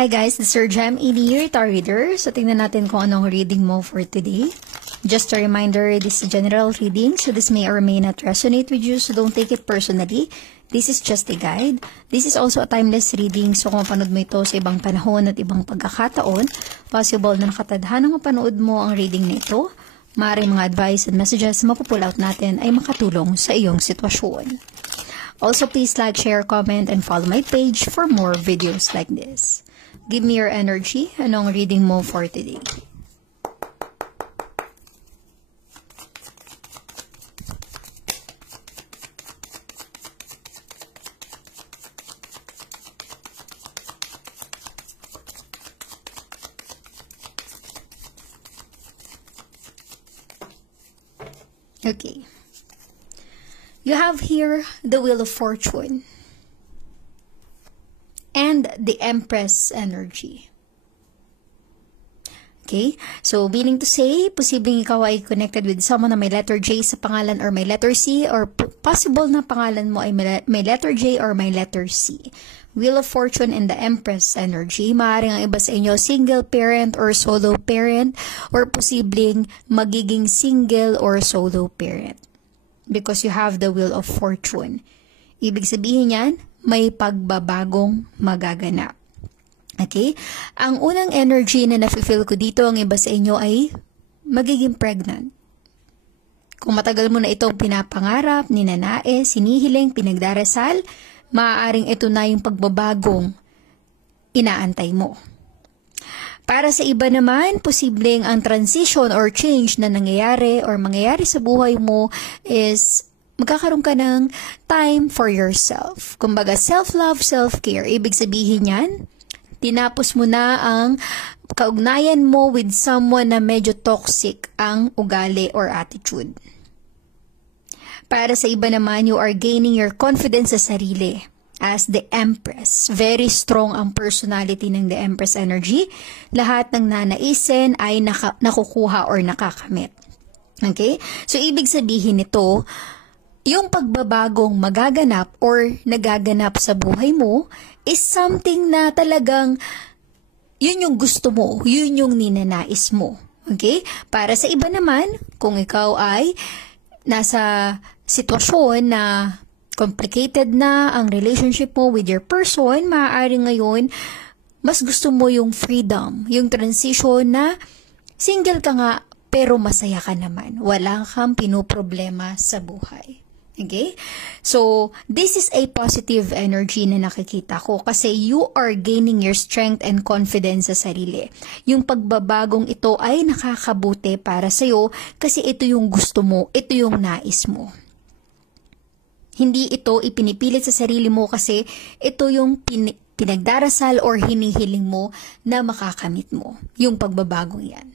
Hi guys, this is Sir Jem, your Tarot Reader. So tingnan natin kung anong reading mo for today. Just a reminder, this is a general reading, so this may or may not resonate with you, so don't take it personally. This is just a guide. This is also a timeless reading, so kung panood mo ito sa ibang panahon at ibang pagkakataon, possible na nakatadhanang mapanood mo ang reading na ito, maaaring mga advice and messages na mapupull out natin ay makatulong sa iyong sitwasyon. Also, please like, share, comment, and follow my page for more videos like this. Give me your energy. Anong reading mo for today? Okay. You have here the Wheel of Fortune and the Empress energy. Okay? So, meaning to say, posibleng ikaw ay connected with someone na may letter J sa pangalan or may letter C, or possible na pangalan mo ay may letter J or may letter C. Wheel of Fortune and the Empress energy. Maaaring ang iba sa inyo single parent or solo parent, or posibleng magiging single or solo parent. Because you have the Wheel of Fortune. Ibig sabihin yan, may pagbabagong magaganap. Okay? Ang unang energy na nafe-feel ko dito, ang iba sa inyo ay magiging pregnant. Kung matagal mo na itong pinapangarap, ninanais, sinihiling, pinagdarasal, maaaring ito na yung pagbabagong inaantay mo. Para sa iba naman, posibleng ang transition or change na nangyayari or mangyayari sa buhay mo is magkakaroon ka ng time for yourself. Kumbaga, self-love, self-care. Ibig sabihin yan, tinapos mo na ang kaugnayan mo with someone na medyo toxic ang ugali or attitude. Para sa iba naman, you are gaining your confidence sa sarili. As the Empress, very strong ang personality ng the Empress energy. Lahat ng nanaisin ay nakukuha or nakakamit. Okay? So, ibig sabihin nito, yung pagbabagong magaganap or nagaganap sa buhay mo is something na talagang yun yung gusto mo, yun yung ninanais mo. Okay? Para sa iba naman, kung ikaw ay nasa sitwasyon na complicated na ang relationship mo with your person, maaari ngayon, mas gusto mo yung freedom, yung transition na single ka nga, pero masaya ka naman. Wala kang pinoproblema sa buhay. Okay? So, this is a positive energy na nakikita ko kasi you are gaining your strength and confidence sa sarili. Yung pagbabagong ito ay nakakabuti para sa'yo kasi ito yung gusto mo, ito yung nais mo. Hindi ito ipinipilit sa sarili mo kasi ito yung pinagdarasal or hinihiling mo na makakamit mo. Yung pagbabagong yan.